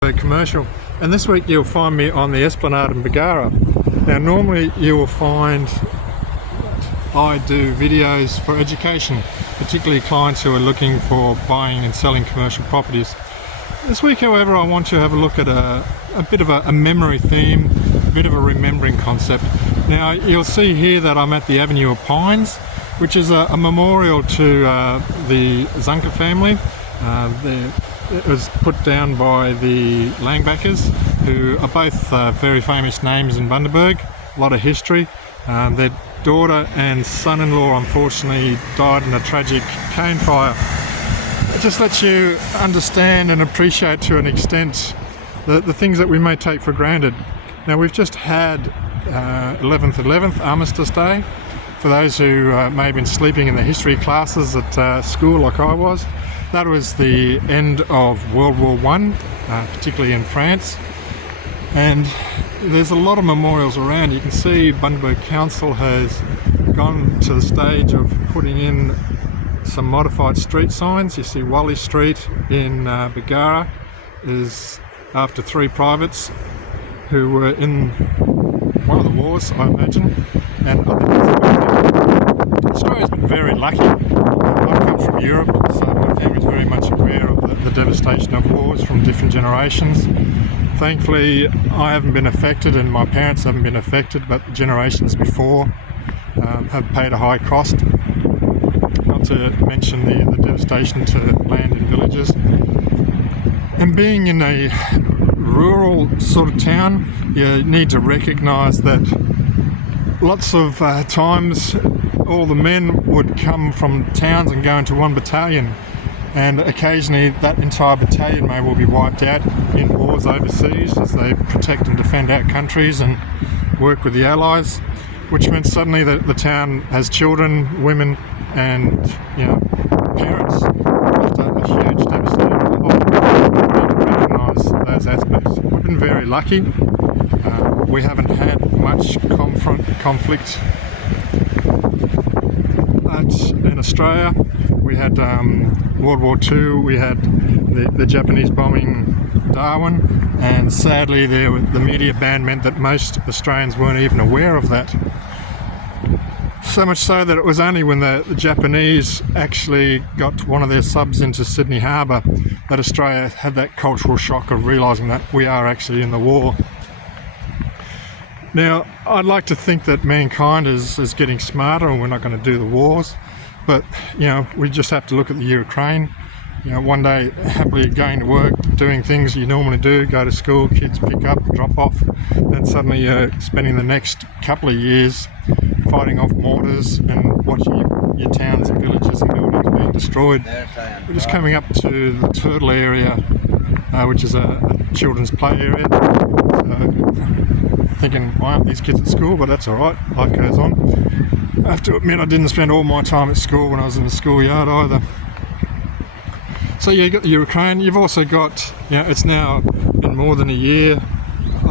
Commercial, and this week you'll find me on the Esplanade in Bargara. Now normally you will find I do videos for education, particularly clients who are looking for buying and selling commercial properties. This week however I want to have a look at a bit of a memory theme, a bit of a remembering concept. Now you'll see here that I'm at the Avenue of Pines, which is a memorial to the Zunker family. It was put down by the Langbackers, who are both very famous names in Bundaberg, a lot of history. Their daughter and son-in-law unfortunately died in a tragic cane fire. It just lets you understand and appreciate to an extent the things that we may take for granted. Now we've just had 11th Armistice Day. For those who may have been sleeping in the history classes at school like I was, that was the end of World War I, particularly in France. And there's a lot of memorials around. You can see Bundaberg Council has gone to the stage of putting in some modified street signs. You see Wally Street in Bargara is after three privates who were in one of the wars, I imagine, and other things. Australia's been very lucky. I've come from Europe, so my family's very much aware of the devastation of wars from different generations. Thankfully, I haven't been affected and my parents haven't been affected, but the generations before have paid a high cost. Not to mention the devastation to land and villages. And being in a rural sort of town, you need to recognise that lots of times all the men would come from towns and go into one battalion, and occasionally that entire battalion may well be wiped out in wars overseas as they protect and defend our countries and work with the Allies, which meant suddenly that the town has children, women and parents. After a huge devastating loss, we need to recognise those aspects. We've been very lucky. We haven't had much conflict in Australia. We had World War II, we had the Japanese bombing Darwin, and sadly the media ban meant that most Australians weren't even aware of that. So much so that it was only when the Japanese actually got one of their subs into Sydney Harbour that Australia had that cultural shock of realising that we are actually in the war. Now, I'd like to think that mankind is getting smarter and we're not going to do the wars, but we just have to look at the Ukraine. One day happily going to work, doing things you normally do, go to school, kids pick up, drop off, then suddenly you're spending the next couple of years fighting off mortars and watching your towns and villages and buildings being destroyed. We're just coming up to the Turtle area, which is a children's play area. Thinking, why aren't these kids at school? But that's alright, life goes on. I have to admit I didn't spend all my time at school when I was in the schoolyard either. So you've got the Ukraine, you've also got, it's now been more than a year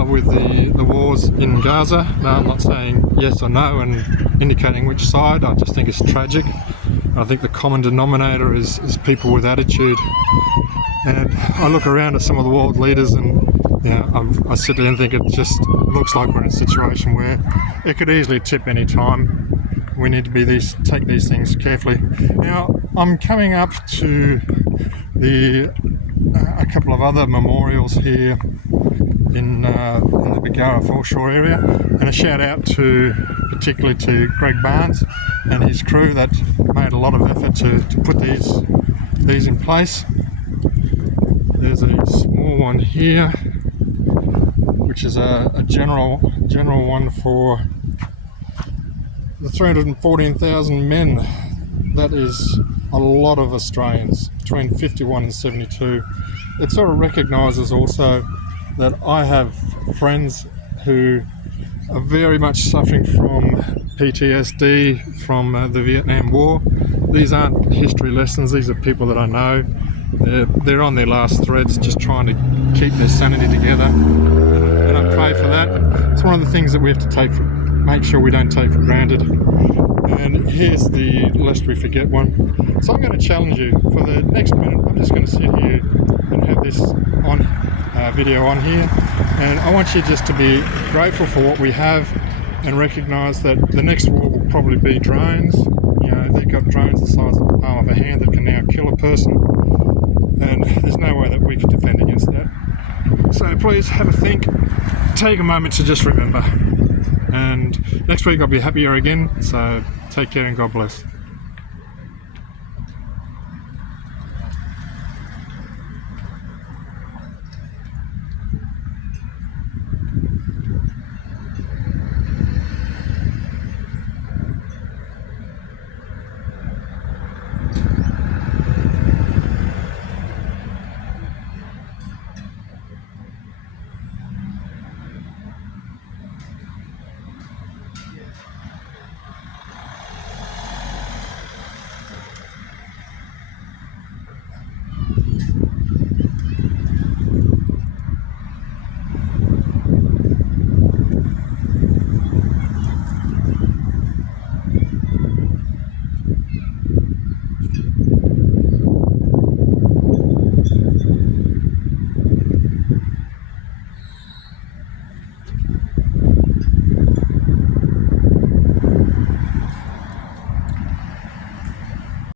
with the wars in Gaza. Now I'm not saying yes or no and indicating which side, I just think it's tragic. I think the common denominator is people with attitude. And I look around at some of the world leaders and I sit there and think it just looks like we're in a situation where it could easily tip any time. We need to take these things carefully. Now, I'm coming up to a couple of other memorials here in the Bargara foreshore area, and a shout out particularly to Greg Barnes and his crew that made a lot of effort to put these in place. There's a small one here, which is a general one for the 314,000 men. That is a lot of Australians, between 51 and 72. It sort of recognises also that I have friends who are very much suffering from PTSD from the Vietnam War. These aren't history lessons, these are people that I know. They're on their last threads, just trying to keep their sanity together, and I pray for that. It's one of the things that we have to make sure we don't take for granted. And here's the lest we forget one. So I'm going to challenge you for the next minute. I'm just going to sit here and have this on video on here, and I want you just to be grateful for what we have and recognise that the next war will probably be drones. You know, they've got drones the size of the palm of a hand that can now kill a person, and there's no way that we can defend against that. So please have a think, take a moment to just remember, and next week I'll be happier again, so take care and God bless.